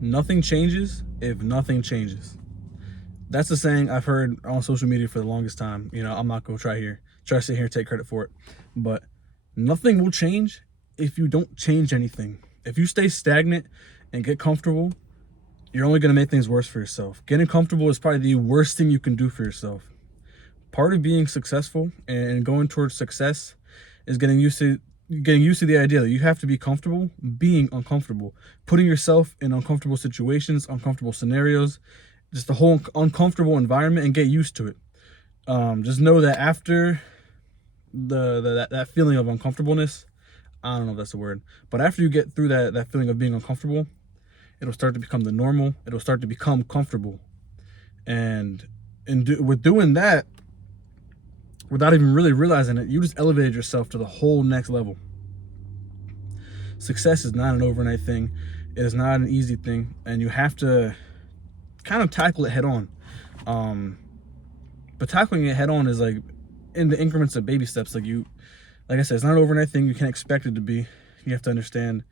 Nothing changes if nothing changes. That's a saying I've heard on social media for the longest time. I'm not gonna try to sit here and take credit for it. But nothing will change if you don't change anything. If you stay stagnant and get comfortable, you're only gonna make things worse for yourself. Getting comfortable is probably the worst thing you can do for yourself. Part of being successful and going towards success is getting used to the idea that you have to be comfortable being uncomfortable, putting yourself in uncomfortable situations, uncomfortable scenarios, just the whole uncomfortable environment, and get used to it. Just know that after that feeling of uncomfortableness, I don't know if that's a word, but after you get through that feeling of being uncomfortable, it'll start to become the normal. It'll start to become comfortable, and with doing that, without even really realizing it, you just elevated yourself to the whole next level. Success is not an overnight thing. It is not an easy thing, and you have to kind of tackle it head on. But tackling it head on is like in the increments of baby steps. Like I said, it's not an overnight thing. You can't expect it to be. You have to understand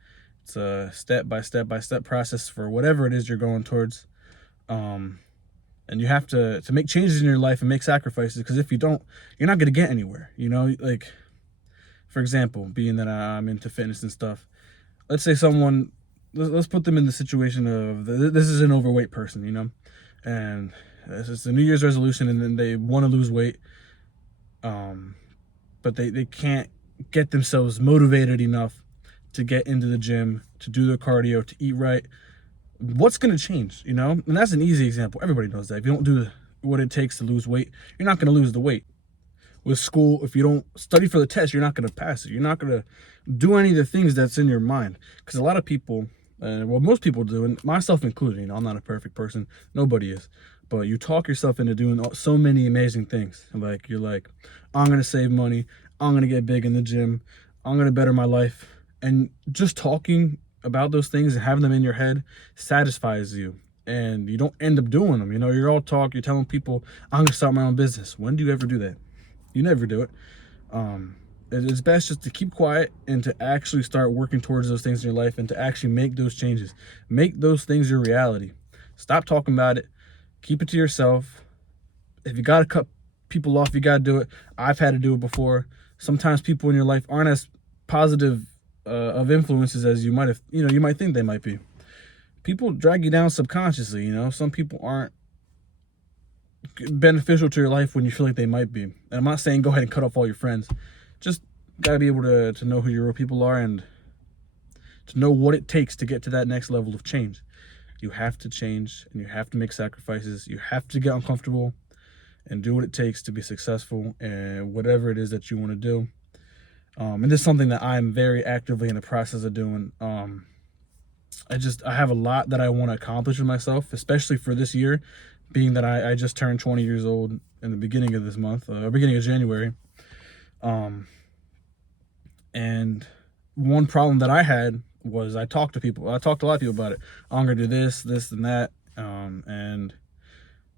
it's a step by step process for whatever it is you're going towards. And you have to make changes in your life and make sacrifices, because if you don't, you're not going to get anywhere. Like, for example, being that I'm into fitness and stuff, let's say let's put them in the situation of this is an overweight person, and it's a New Year's resolution, and then they want to lose weight, but they can't get themselves motivated enough to get into the gym, to do their cardio, to eat right. What's going to change, And that's an easy example. Everybody knows that. If you don't do what it takes to lose weight, you're not going to lose the weight. With school, if you don't study for the test, you're not going to pass it. You're not going to do any of the things that's in your mind. Because a lot of people, most people do, and myself included, I'm not a perfect person. Nobody is. But you talk yourself into doing so many amazing things. Like, you're like, I'm going to save money. I'm going to get big in the gym. I'm going to better my life. And just talking about those things and having them in your head satisfies you, and you don't end up doing them. You're all talk, you're telling people, I'm gonna start my own business. When do you ever do that? You never do it. It's best just to keep quiet and to actually start working towards those things in your life, and to actually make those changes, make those things your reality. Stop talking about it, keep it to yourself. If you gotta cut people off, you gotta do it. I've had to do it before. Sometimes people in your life aren't as positive of influences as you might think they might be. People drag you down subconsciously. Some people aren't beneficial to your life when you feel like they might be. And I'm not saying go ahead and cut off all your friends. Just gotta be able to know who your real people are, and to know what it takes to get to that next level of change. You have to change, and you have to make sacrifices. You have to get uncomfortable and do what it takes to be successful and whatever it is that you want to do. And this is something that I'm very actively in the process of doing. I have a lot that I want to accomplish with myself, especially for this year, being that I just turned 20 years old in the beginning of this month, beginning of January. And one problem that I had was I talked to a lot of people about it. I'm going to do this, and that. And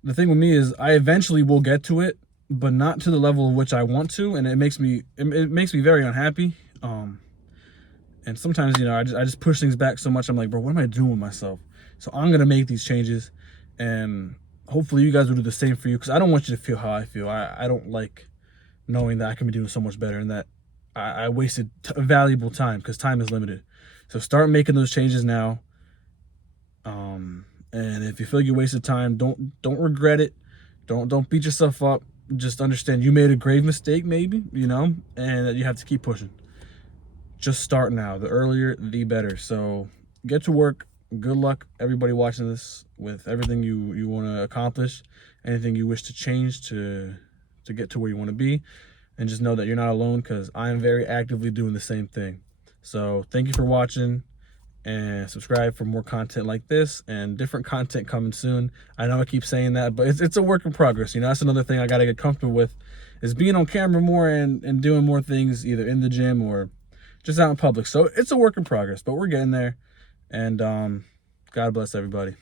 the thing with me is I eventually will get to it, but not to the level of which I want to, and it makes me very unhappy. And sometimes, I just push things back so much. I'm like, bro, what am I doing with myself? So I'm gonna make these changes, and hopefully you guys will do the same for you, because I don't want you to feel how I feel. I don't like knowing that I can be doing so much better, and that I wasted valuable time, because time is limited. So start making those changes now. And if you feel you wasted time, don't regret it. Don't beat yourself up. Just understand you made a grave mistake, maybe, and that you have to keep pushing. Just start now. The earlier, the better. So get to work. Good luck, everybody watching this, with everything you want to accomplish, anything you wish to change to get to where you want to be. And just know that you're not alone, because I am very actively doing the same thing. So thank you for watching, and subscribe for more content like this, and different content coming soon. I know I keep saying that, but it's a work in progress. That's another thing I got to get comfortable with, is being on camera more, and doing more things either in the gym or just out in public. So it's a work in progress, but we're getting there. And God bless everybody.